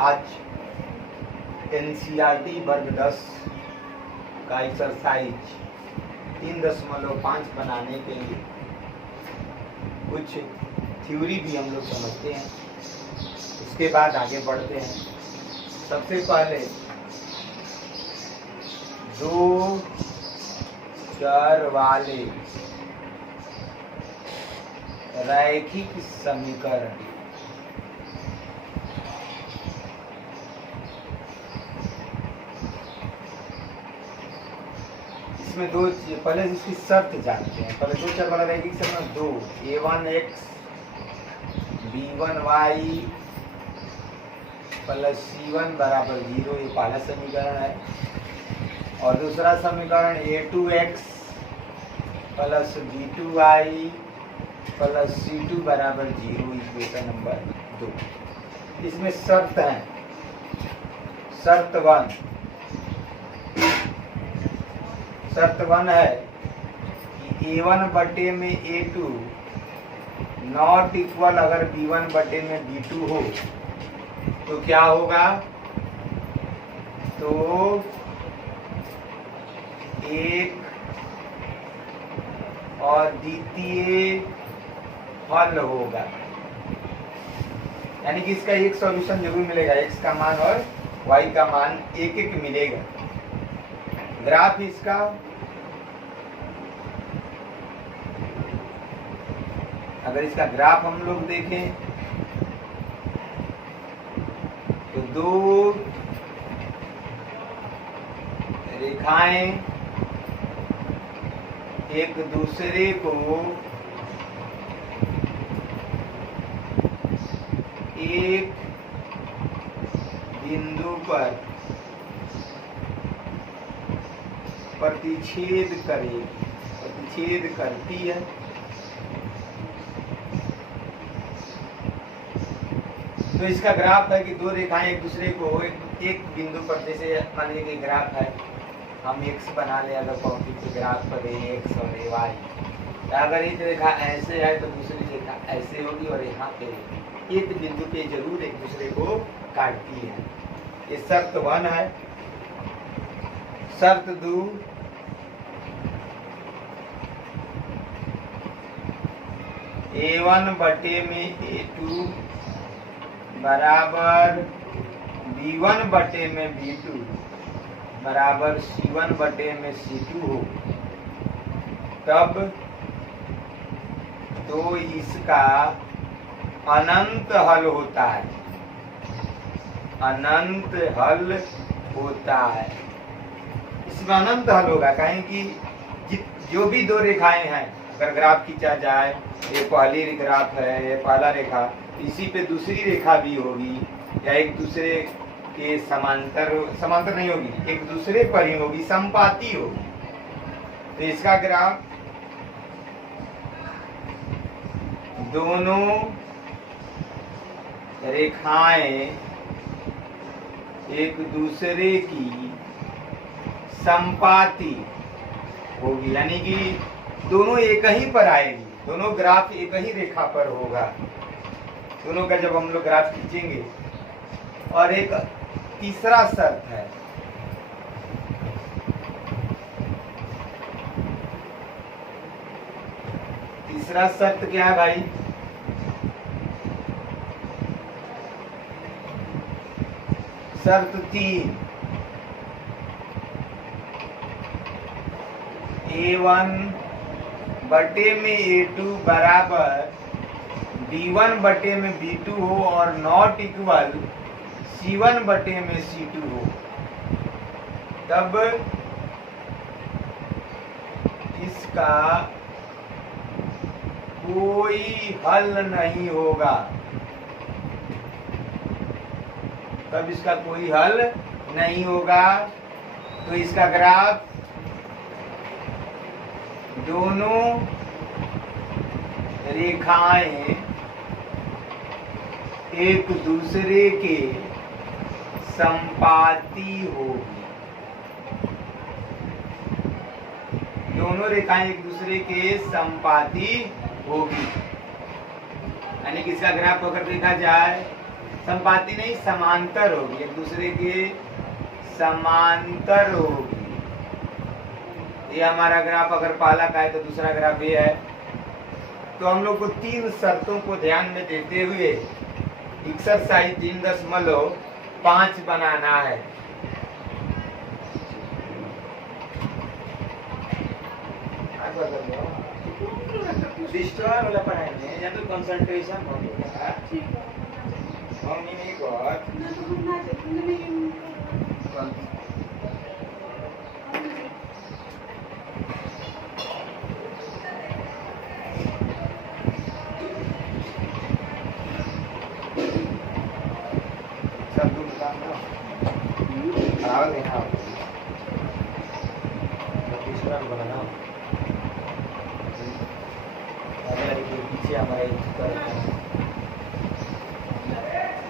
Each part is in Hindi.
आज NCERT वर्ग 10 का एक्सरसाइज 3.5 बनाने के लिए कुछ थ्योरी भी हम लोग समझते हैं, उसके बाद आगे बढ़ते हैं। सबसे पहले दो चर वाले रैखिक समीकरण, इसमें दो, पहले इसकी शर्त जानते हैं। पहले दो चर वाला रैखिक समीकरण, दो a1x b1y प्लस c1 बराबर 0, ये पहला समीकरण है। और दूसरा समीकरण a2x plus b2y plus c2 बराबर 0, इक्वेशन नंबर 2। इसमें शर्त है, शर्त 1 है कि a1 बटे में a2 नॉट इक्वल अगर b1 बटे में b2 हो तो क्या होगा, तो एक और द्वितीय हल होगा। यानी कि इसका एक सॉल्यूशन जरूर मिलेगा, x का मान और y का मान एक एक मिलेगा। ग्राफ इसका अगर इसका ग्राफ हम लोग देखें तो दो रेखाएं एक दूसरे को एक बिंदु पर प्रतिच्छेद करती है। तो इसका ग्राफ है कि दो रेखाएं एक दूसरे को एक बिंदु पर, जैसे मान लीजिए कि ग्राफ है, हम x बना ले अगर कॉपी पे ग्राफ पर x और y, तो अगर एक रेखा ऐसे है तो दूसरी रेखा ऐसे होगी और यहाँ पे एक बिंदु पे जरूर एक दूसरे को काटती है। ये शर्त 1 है। शर्त 2, a1 बटे में a2 बराबर b1 बटे में b2 बराबर c1 बटे में c2 हो, तब तो इसका अनंत हल होता है। अनंत हल होता है, इसमें अनंत हल होगा। कहें कि जो भी दो रेखाएं हैं, अगर ग्राफ खींचा जाए, ये पहली ग्राफ है, ये पहला रेखा, इसी पे दूसरी रेखा भी होगी या एक दूसरे के समांतर नहीं होगी, एक दूसरे पर ही होगी, संपाती होगी। तो इसका ग्राफ दोनों रेखाएं एक दूसरे की संपाती होगी, यानी कि दोनों एक ही पर आएगी, दोनों ग्राफ एक ही रेखा पर होगा, दोनों का जब हम लोग ग्राफ खींचेंगे। और एक तीसरा शर्त है, तीसरा शर्त क्या है भाई, शर्त 3, a1 बटे में a2 बराबर b1 बटे में b2 हो और नॉट इक्वल c1 बटे में c2 हो, तब इसका कोई हल नहीं होगा। तब इसका कोई हल नहीं होगा। तो इसका ग्राफ दोनों रेखाएं एक दूसरे के संपाती होगी, दोनों रेखाएं एक दूसरे के संपाती होगी। यानी कि इसका ग्राफ अगर देखा जाए संपाती नहीं, समांतर होगी, एक दूसरे के समांतर होगी। ये हमारा ग्राफ अगर पहला का है तो दूसरा ग्राफ ये है। तो हम लोग को 3 शर्तों को ध्यान में देते हुए एक्सरसाइज 3.5 बनाना है। डिस्ट्रॉय वाला पढ़ाई में या तो कंसंट्रेशन हो गया मम्मी नहीं बात सब दूर काम ना आओ देखा डिस्ट्रॉय बनाना पीछे हमारे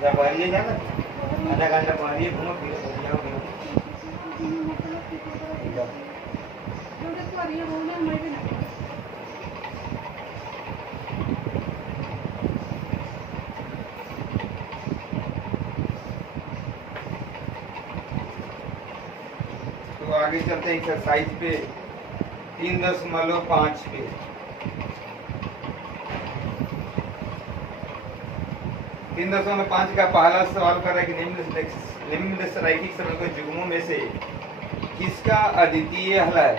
जब बाहरिए जाना आधा घंटा बाहरिए घूमो फिर तो आगे चलते हैं एक्सरसाइज पे 3.5 पे। 3.5 का पहला सवाल कर रहा है कि निम्नलिखित रैखिक समीकरण युग्मों में से किसका अद्वितीय हल है,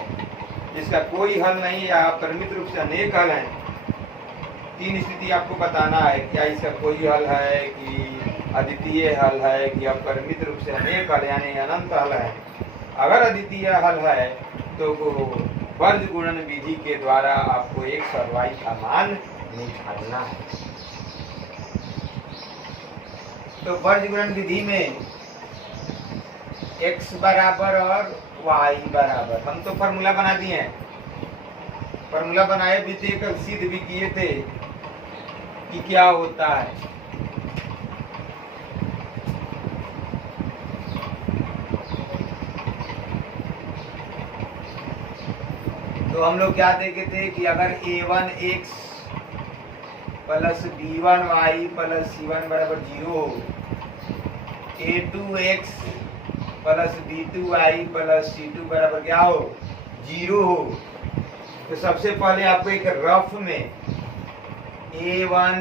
जिसका कोई हल नहीं या परिमित रूप से अनेक हल हैं। 3 स्थिति आपको बताना है, क्या इसका कोई हल है कि अद्वितीय हल है कि अपरिमित रूप से अनेक हल यानी अनंत हल है। अगर अद्वितीय हल है तो वर्ग गुणन विधि के द्वारा आपको एक सरवाई का मान निकालना है। तो वर्ग गुणन विधि में x बराबर और y बराबर, हम तो फॉर्मूला बना दिए हैं, फॉर्मूला बनाए भी थे, कल सिद्ध भी किए थे कि क्या होता है। तो हम लोग क्या देखे थे कि अगर a1x plus b1y plus c1 बराबर 0 हो, a2x plus b2y plus c2 बराबर क्या हो 0 हो, तो सबसे पहले आपको एक रफ में a1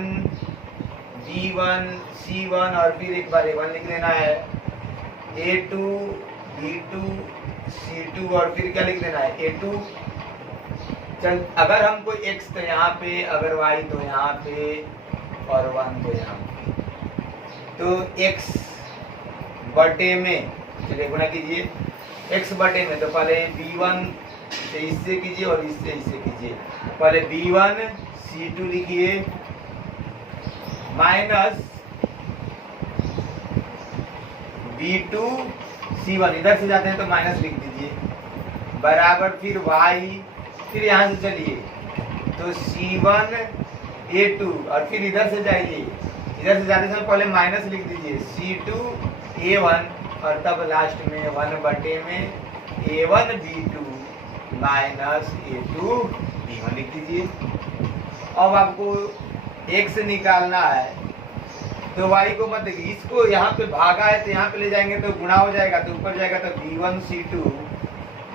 b1 c1 और फिर एक बार a1 लिख लेना है, a2 b2 c2 और फिर क्या लिख देना है a2। चल अगर हमको x तो यहाँ पे, अगर y तो यहाँ पे और 1 तो यहाँ पे, तो x बटे में चलिए गुणा कीजिए, x बटे में तो पहले b1 से इससे कीजिए और इससे कीजिए। पहले b1 c2 लिखिए माइनस b2 c1, इधर से जाते हैं तो माइनस लिख दीजिए, बराबर फिर y, फिर यहाँ से चलिए तो c1 a2 और फिर इधर से जाइए, इधर से जाते समय पहले माइनस लिख दीजिए c2 a1 और तब लास्ट में 1 बटे में a1 b2 minus a2 b1 लिख दीजिए। अब आपको x निकालना है तो y को मत देखिए, इसको यहाँ पे भागा है तो यहाँ पे ले जाएंगे तो गुणा हो जाएगा, तो ऊपर जाएगा तो b1 c2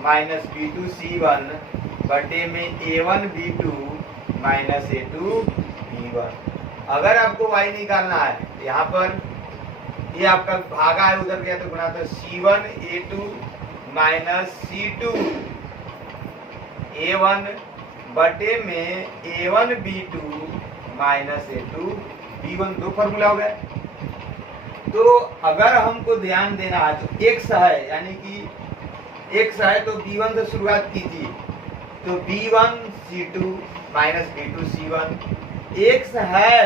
minus b2 c1 बटे में a1 b2 minus a2 b1। अगर आपको y निकालना है, यहाँ पर ये आपका भागा है, उधर गया तो गुणा, तो c1 a2 minus c2 a1 बटे में a1 b2 minus a2 b1, दो फॉर्मूला हो गया। तो अगर हमको ध्यान देना है तो x है, यानी कि x है तो b1 से शुरुआत कीजिए, तो b1 c2 minus b2 c1, x है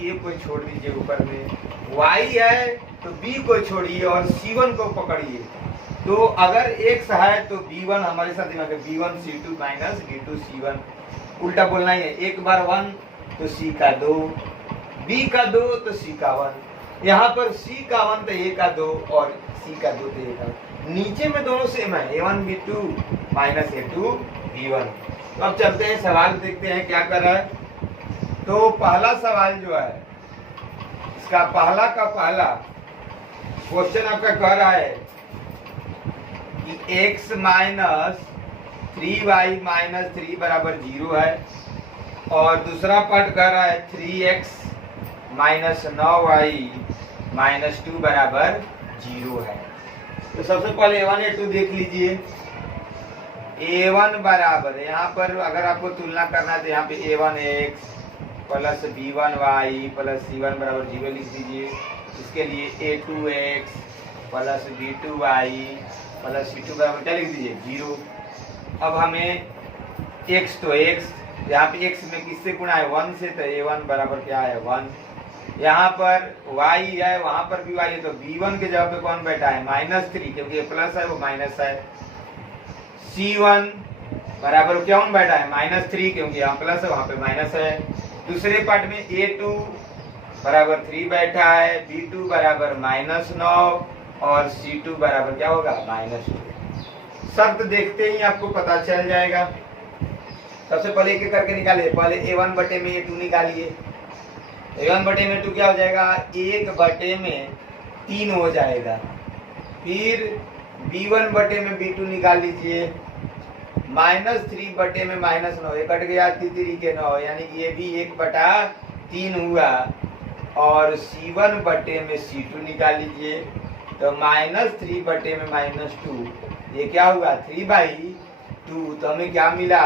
a को छोड़ दीजिए ऊपर में, y है तो b को छोड़िए और c1 को पकड़िए। तो अगर x है तो b1 हमारे साथ दिमाग है, b1 c2 minus b2 c1, उल्टा बोलना ही है, एक बार 1 तो c का 2, b का 2 तो c का 1, यहाँ पर c का 1 तो a का 2 और c का 2 तो a का, नीचे में दोनों सेम है, a1 b2 minus a2 b1। तो अब चलते हैं सवाल देखते हैं क्या कर रहा है। तो पहला सवाल जो है इसका पहला का पहला क्वेश्चन आपका कह रहा है कि x माइनस 3y माइनस 3 बराबर 0 है, और दूसरा पार्ट कह रहा है 3x माइनस 9y माइनस 2 बराबर 0 है। तो सबसे पहले A1 A2 देख लीजिए। A1 बराबर, यहाँ पर अगर आपको तुलना करना है तो यहाँ पे A1x plus B1y plus C1 बराबर 0 लिख दीजिए। इसके लिए A2x plus B2y plus C2 बराबर क्या लिख दीजिए 0। अब हमें x, तो x यहाँ पे x में किससे गुणा है 1 से, तो A1 बराबर क्या है 1। यहाँ पर y है, वहां पर भी y है, तो B1 के जगह पे कौन बैठा है -3, क्योंकि प्लस है वो माइनस है। C1 बराबर क्या बैठा है -3, क्योंकि यहाँ प्लस है वहां पे माइनस है। दूसरे पार्ट में A2 बराबर 3 बैठा है, B2 बराबर -9 और C2 बराबर क्या होगा -2। शर्त देखते ही आपको पता चल जाएगा। सबसे पहले एक एक करके निकालिए। पहले A1 बटे में A2 निकालिए। A1 बटे में 2 क्या हो जाएगा 1 बटे में 3 हो जाएगा। फिर B1 बटे में B2 निकाल लीजिए, -3 बटे में -9, ये कट गया 3 के 9, यानी कि ये भी 1/3 हुआ। और C1 बटे में C2 निकाल लीजिए, तो -3 बटे में -2, ये क्या हुआ 3/2। तो हमें क्या मिला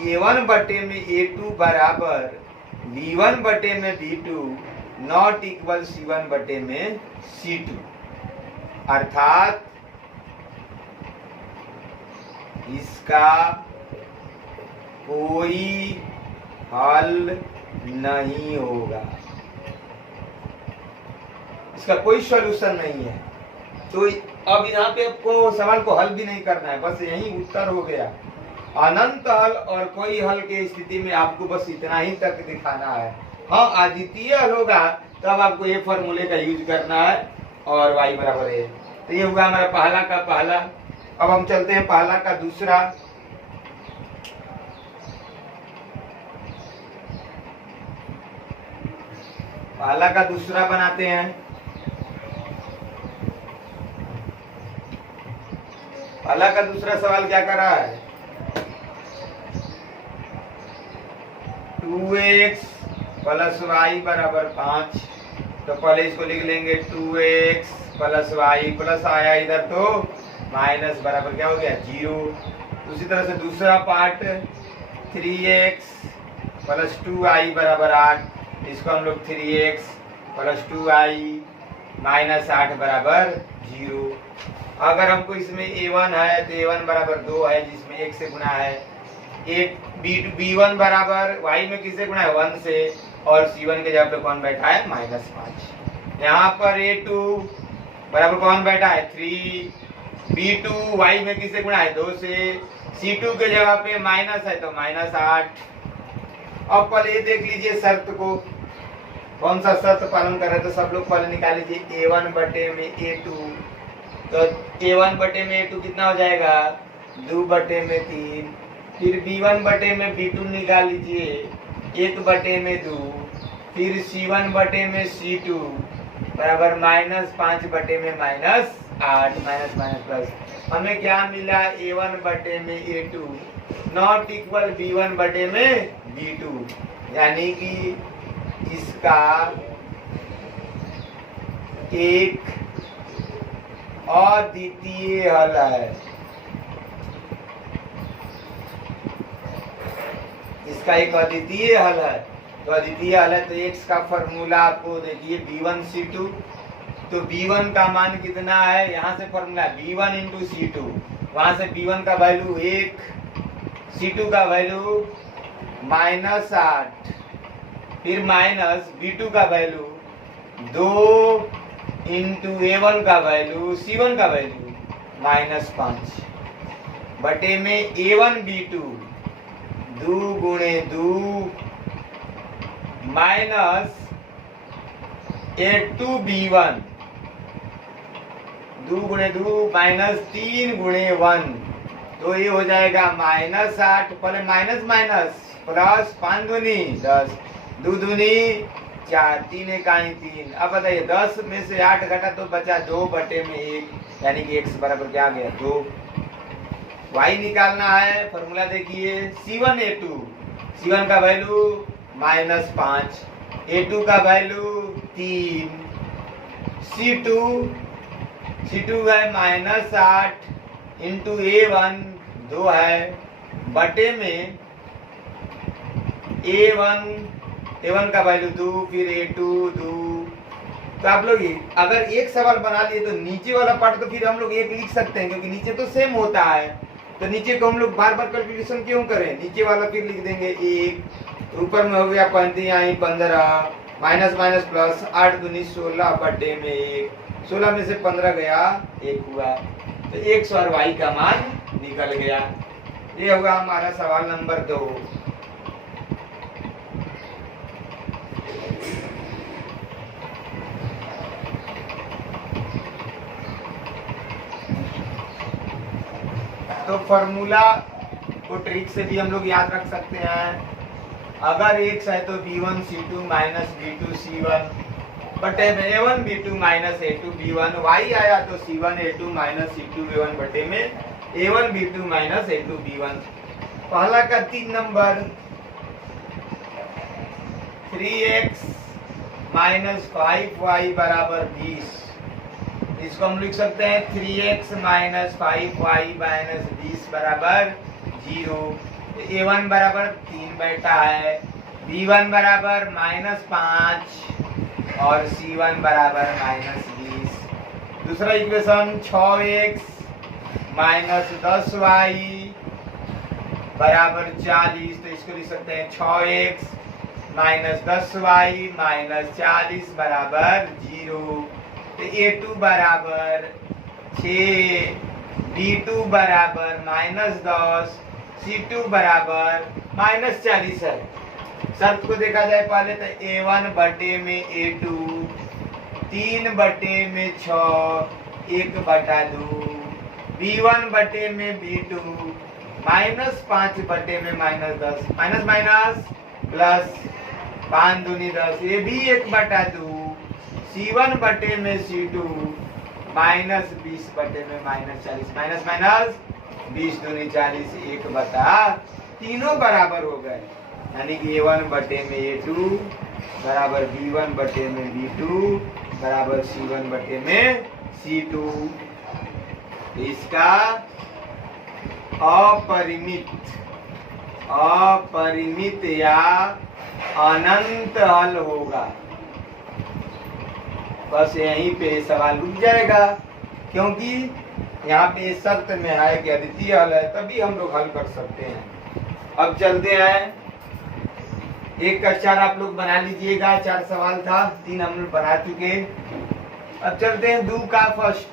A1 बटे में A2 बराबर B1 बटे में B2 नॉट इक्वल C1 बटे में C2, अर्थात इसका कोई हल नहीं होगा, इसका कोई सॉल्यूशन नहीं है। तो अब यहाँ पे आपको सवाल को हल भी नहीं करना है, बस यही उत्तर हो गया। अनंत हल और कोई हल की स्थिति में आपको बस इतना ही तक दिखाना है। हाँ, अद्वितीय हल होगा तब आपको ये फॉर्मूले का यूज करना है और y बराबर है। तो ये हुआ हमारा पहला का पहला। अब हम चलते हैं पहला का दूसरा। पहला का दूसरा बनाते हैं। पहला का दूसरा सवाल क्या कर रहा है 2x प्लस वाई बराबर 5। तो पहले इसको लिख लेंगे 2x प्लस वाई, प्लस आया इधर तो माइनस बराबर क्या हो गया 0। उसी तरह से दूसरा पार्ट 3x प्लस 2y बराबर 8, इसको हम लोग 3x प्लस 2y माइनस 8 बराबर 0। अगर हमको इसमें A1 है तो A1 बराबर 2 है, जिसमें 1 से गुना है। B1 बराबर y में किससे गुना है 1 से, और C1 के जगह पे कौन बैठा है -5। यहाँ पर A2 बराबर कौन बैठा है 3, B2 y में किससे गुना है 2 से, C2 के जगह पे माइनस है तो -8। अब पहले ये देख लीजिए शर्त को, कौन सा शर्त पालन कर रहे, तो सब लोग पहले निकाल लीजिए A1 बटे में A2। तो A1 बटे में A2 कितना हो जाएगा 2 बटे में 3। फिर B1 बटे में B2 निकाल लीजिए 1 बटे में 2। फिर C1 बटे में C2 बराबर -5 बटे में -8, माइनस माइनस प्लस। हमें क्या मिला A1 बटे में A2 नॉट इक्वल B1 बटे में B2, यानी कि इसका एक अद्वितीय हल है। इसका एक अद्वितीय हल है। तो अद्वितीय हल है तो x का फॉर्मूला आपको देखिए B1C2। तो B1 का मान कितना है, यहाँ से फॉर्मूला B1 इंटू C2, वहां से B1 का वैल्यू 1, C2 का वैल्यू -8, फिर माइनस B2 का वैल्यू 2 इंटू A1 का वैल्यू, C1 का वैल्यू -5 बटे में A1 B2 2 गुणे 2 माइनस A2 B1 2 गुणे 2 माइनस 3 गुणे 1, तो ये हो जाएगा -8, पहले माइनस माइनस प्लस 5 दूनी 10, 2 दूनी 4, 3 इकाई 3। अब बताइए 10 में से 8 घटा तो बचा 2/1, यानी कि x बराबर क्या आ गया 2। y निकालना है, फॉर्मूला देखिए C1A2, C1 का वैल्यू -5, A2 का वैल्यू 3, C2 है -8 इंटू A1 2 है, बटे में A1 का वैल्यू 2, फिर A2 2। तो आप लोग अगर एक सवाल बना लिए तो नीचे वाला पार्ट तो फिर हम लोग एक लिख सकते हैं, क्योंकि नीचे तो सेम होता है। तो नीचे को हम लोग बार बार कैलकुलेशन क्यों करें, नीचे वाला फिर लिख देंगे 1, ऊपर में हो गया 15, माइनस माइनस प्लस 8 दूनी 16 बटे में 1, 16 में से 15 गया 1 हुआ, तो x और y का मान निकल गया। ये होगा हमारा सवाल नंबर 2। तो फॉर्मूला को ट्रिक से भी हम लोग याद रख सकते हैं। अगर x है तो b1 c2 minus b2 c1 बटे में a1 b2 minus a2 b1, y आया तो c1 a2 minus c2 b1 बटे में a1 b2 minus a2 b1। पहला का 3 नंबर 3x माइनस 5y बराबर 20, इसको हम लिख सकते हैं 3x माइनस 5y माइनस 20 बराबर 0। a1 बराबर 3 बैठा है, b1 बराबर -5 और c1 बराबर -20। दूसरा इक्वेशन 6x माइनस 10y बराबर 40, तो इसको लिख सकते हैं 6x माइनस 10y माइनस 40 बराबर 0। तो A2 बराबर 6, B2 बराबर -10, C2 बराबर -40 है। शर्त को देखा जाए पहले तो A1 बटे में A2 3 बटे में 6 1/2, B1 बटे में B2 -5 बटे में -10, माइनस माइनस प्लस 5 दूनी 10, ये भी 1/2, C1 बटे में C2 -20 बटे में -40, माइनस माइनस 20 दूनी 40, 1/3 बराबर हो गए, यानी कि A1 बटे में A2 बराबर B1 बटे में B2 बराबर C1 बटे में C2। इसका अपरिमित या अनंत हल होगा। बस यहीं पे सवाल रुक जाएगा, क्योंकि यहाँ पे शर्त में है कि अद्वितीय हल है, तभी हम लोग हल कर सकते हैं। अब चलते हैं, 1 का 4 आप लोग बना लीजिएगा, 4 सवाल था, 3 हम लोग बना चुके। अब चलते हैं 2 का फर्स्ट।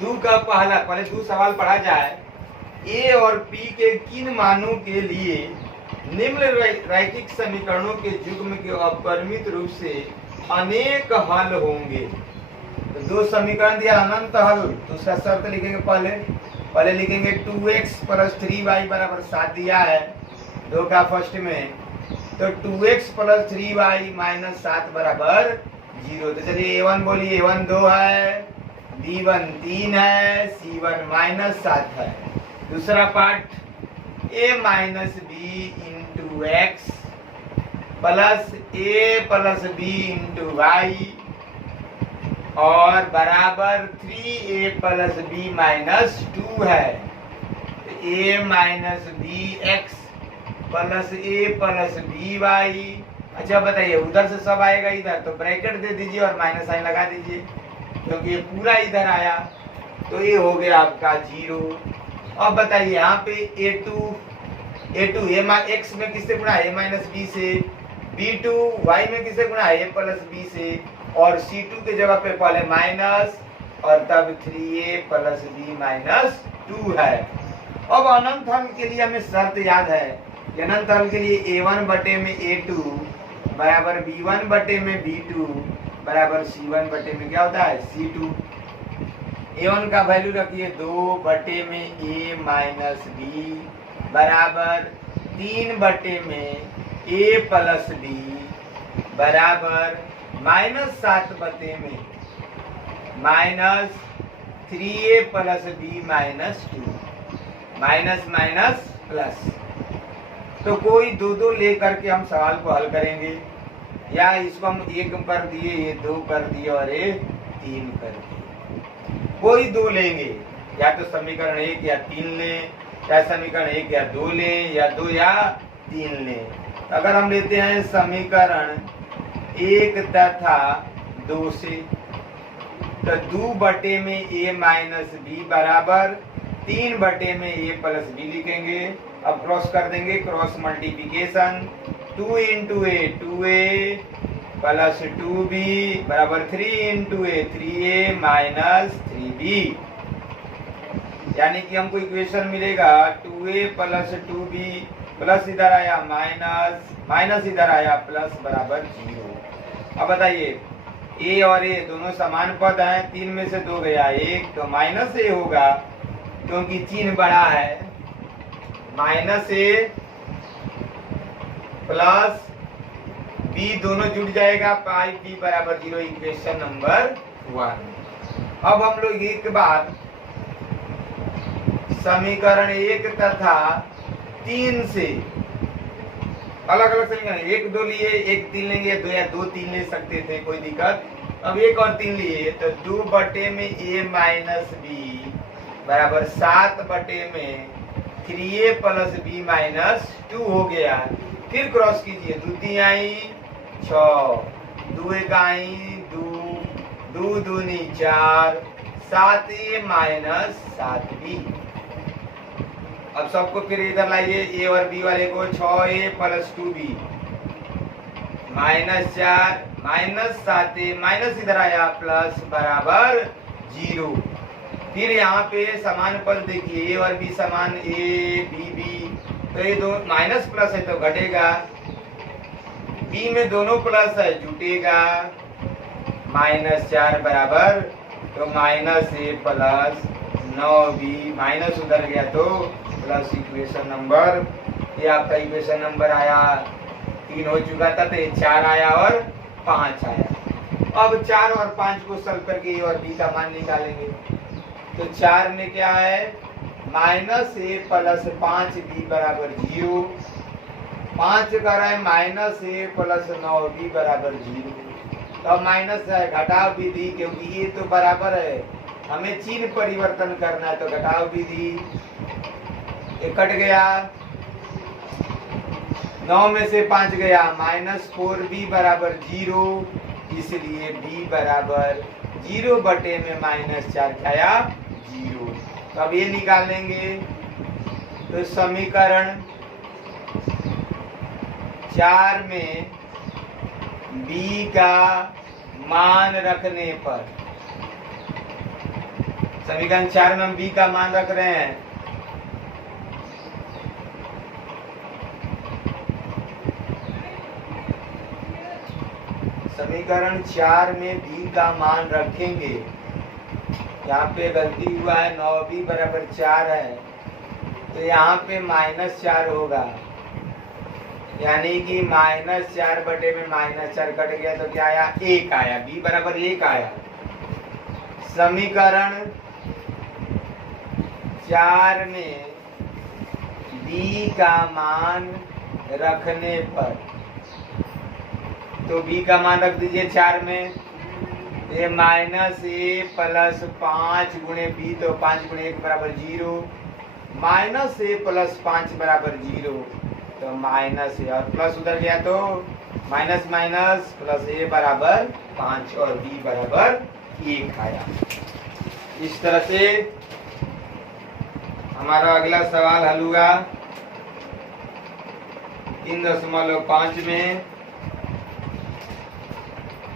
2 का पहले 2 सवाल पढ़ा जाए। A और P के किन मानों के लिए निम्न रैखिक समीकरणों के युग्म के अपरिमित रूप से अनेक हल होंगे। तो 2 समीकरण दिया अनंत हल, तो उसका शर्त लिखेंगे पहले लिखेंगे 2x प्लस 3y बराबर 7 दिया है 2 का फर्स्ट में, तो 2x प्लस 3y माइनस 7 बराबर 0। तो चलिए A1 बोलिए, A1 2 है, B1 3 है, C1 -7 है। दूसरा part A minus B into x plus A plus B into y और बराबर 3A प्लस बी माइनस 2 है। A minus B x plus A plus B y. अच्छा बताइए, उधर से सब आएगा इधर, तो ब्रैकेट दे दीजिए और माइनस साइन लगा दीजिए, क्योंकि ये पूरा इधर आया, तो ये हो गया आपका 0। अब बताइए यहाँ पे A2 x में किससे गुणा है, A माइनस बी से, B2 y में किससे गुणा है, A प्लस बी से, और C2 के जगह पे पहले माइनस और तब 3A प्लस बी माइनस 2 है। अब अनंत हल के लिए हमें शर्त याद है, अनंत हल के लिए A1 बटे में A2 बराबर B1 बटे में B2 बराबर C1 बटे में क्या होता है, C2। A1 का वैल्यू रखिए 2 बटे में A माइनस बी बराबर 3 बटे में ए प्लस बी बराबर -7 बटे में -3a plus B -2 minus minus plus. तो कोई दो दो लेकर के हम सवाल को हल करेंगे, या इसको हम 1 कर दिए, ये 2 कर दिए और ये 3 कर दिए। कोई दो लेंगे, या तो समीकरण 1 या 3 लें, या समीकरण 1 या 2 लें, या 2 या 3 लें। अगर हम लेते हैं समीकरण 1 तथा 2 से, तो 2 बटे में a माइनस बी बराबर 3 बटे में a प्लस बी लिखेंगे। अब क्रॉस कर देंगे, क्रॉस मल्टीप्लिकेशन 2 इंटू ए 2a प्लस 2b बराबर 3 इंटू ए 3a माइनस 3b, यानी कि हमको इक्वेशन मिलेगा 2a प्लस 2b प्लस इधर आया माइनस, माइनस इधर आया प्लस बराबर 0। अब बताइए a और a दोनों समान पद हैं, 3 में से 2 गया 1, तो माइनस a होगा क्योंकि चिन्ह बड़ा है। माइनस a प्लस b दोनों जुड़ जाएगा, 5b बराबर 0, इक्वेशन नंबर 1। अब हम लोग एक बार समीकरण 1 तथा 3 से अलग अलग समीकरण 1 2 लिए, 1 3 लेंगे, 2 या 2 3 ले सकते थे, कोई दिक्कत। अब 1 और 3 लिए तो 2 बटे में a माइनस बी बराबर 7 बटे में 3a प्लस बी माइनस 2 हो गया। फिर क्रॉस कीजिए, 2 3 आई 6, 2 1 आई 2, 2 दूनी 4, 7a माइनस 7b। अब सबको फिर इधर लाइए, a और b वाले को, 6a plus 2b minus 4 minus 7a minus इधर आया प्लस बराबर 0। फिर यहाँ पे समान पद देखिए, a और b समान, a b b, तो ये दो माइनस प्लस है तो घटेगा, b में दोनों प्लस है जुटेगा, -4 बराबर, तो -a प्लस 9b माइनस उधर गया तो प्लस इक्वेशन नंबर, ये आपका इक्वेशन नंबर आया 3 हो चुका था, तो ये 4 आया और 5 आया। अब 4 और 5 को सॉल्व करके a और b का मान निकालेंगे। तो 4 में क्या है, -a प्लस 5b बराबर 0, 5 कर रहा है -a प्लस 9b बराबर 0। तो अब माइनस है, घटाव विधि, क्योंकि ये तो बराबर है, हमें चिन्ह परिवर्तन करना है, तो घटाव विधि, ये कट गया, 9 में से 5 गया, -4b बराबर 0, इसलिए b बराबर 0 बटे में -4 क्या आया 0। तो अब ये निकाल लेंगे, तो समीकरण 4 में b का मान रखने पर, समीकरण 4 में हम b का मान रख रहे हैं, समीकरण 4 में b का मान रखेंगे। यहाँ पे गलती हुआ है, 9b बराबर 4 है, तो यहाँ पे -4 होगा, यानी कि -4 बटे में -4 कट गया तो क्या आया 1 आया, b बराबर 1 आया। समीकरण 4 में b का मान रखने पर, तो b का मान रख दीजिए 4 में, ये -a प्लस 5 गुणे b, तो 5 गुणे 1 बराबर 0, -a प्लस 5 बराबर 0, तो -a और प्लस उधर गया तो माइनस माइनस प्लस a बराबर 5 और b बराबर 1 आया। इस तरह से हमारा अगला सवाल हल हुआ 3.5 में।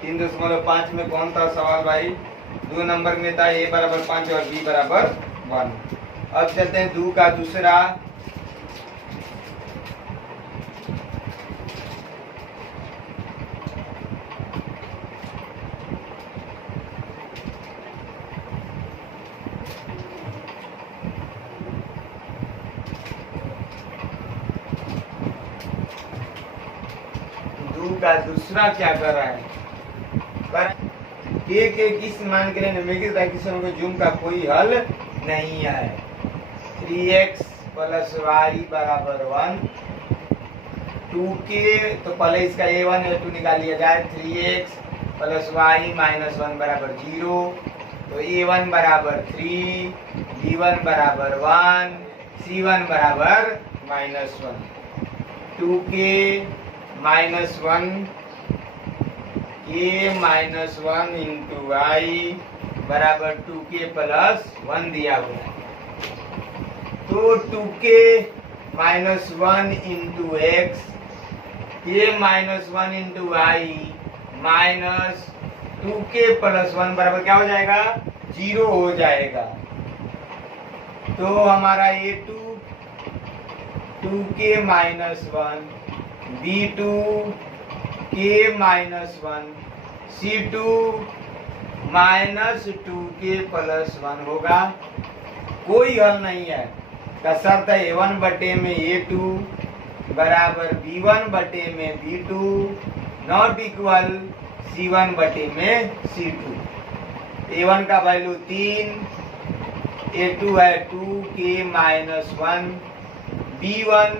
3.5 में कौन था सवाल भाई, 2 नंबर में था a बराबर 5 और b बराबर 1। अब चलते हैं 2 का दूसरा। 2 का दूसरा क्या कर रहा है, पर के किस मान के लिए निम्नलिखित इक्वेशन के जूम का कोई हल नहीं है। 3x प्लस वाई बराबर 1, 2k तो पहले इसका a1 a2 निकाल लिया जाए। 3x प्लस वाई माइनस 1 बराबर 0, तो a1 बराबर 3, b1 बराबर 1, c1 बराबर minus 1। 2k minus 1 k minus 1 into I बराबर 2k प्लस 1 दिया हुआ है। तो 2k minus 1 into x, k minus 1 into I minus 2k plus 1 बराबर क्या हो जाएगा, 0 हो जाएगा। तो हमारा a2 2k minus 1, b2 k minus 1, c2 minus 2k plus 1 होगा। कोई हल नहीं है का शर्त है a1 बटे में a2 बराबर b1 बटे में b2 नॉट इक्वल c1 बटे में c2। a1 का वैल्यू 3, a2 है 2k माइनस 1, b1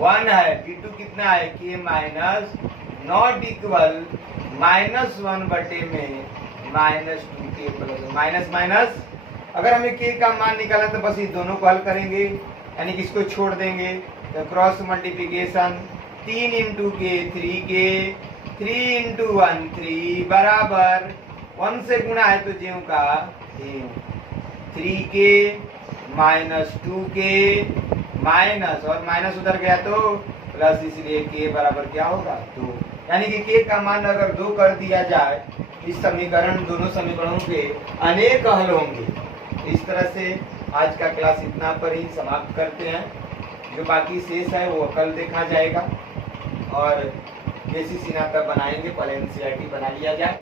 1 है, b2 कितना है k minus not equal minus 1 बटे में minus 2k plus minus minus. अगर हमें k का मान निकालना तो बस ये दोनों को हल करेंगे, यानी कि इसको छोड़ देंगे। तो क्रॉस मल्टीप्लिकेशन 3 इंटू के 3k, 3 इंटू 1 3 बराबर 1 से गुणा है तो ज्यों का 3k माइनस 2k माइनस और माइनस उधर गया तो प्लस, इसलिए k बराबर क्या होगा 2। यानी कि k का मान अगर 2 कर दिया जाए इस समीकरण, दोनों समीकरणों के अनेक हल होंगे। इस तरह से आज का क्लास इतना पर ही समाप्त करते हैं। जो बाकी शेष है वो कल देखा जाएगा और केसीसी नाटक बनाएंगे, पहले एनसीईआरटी बना लिया जाए।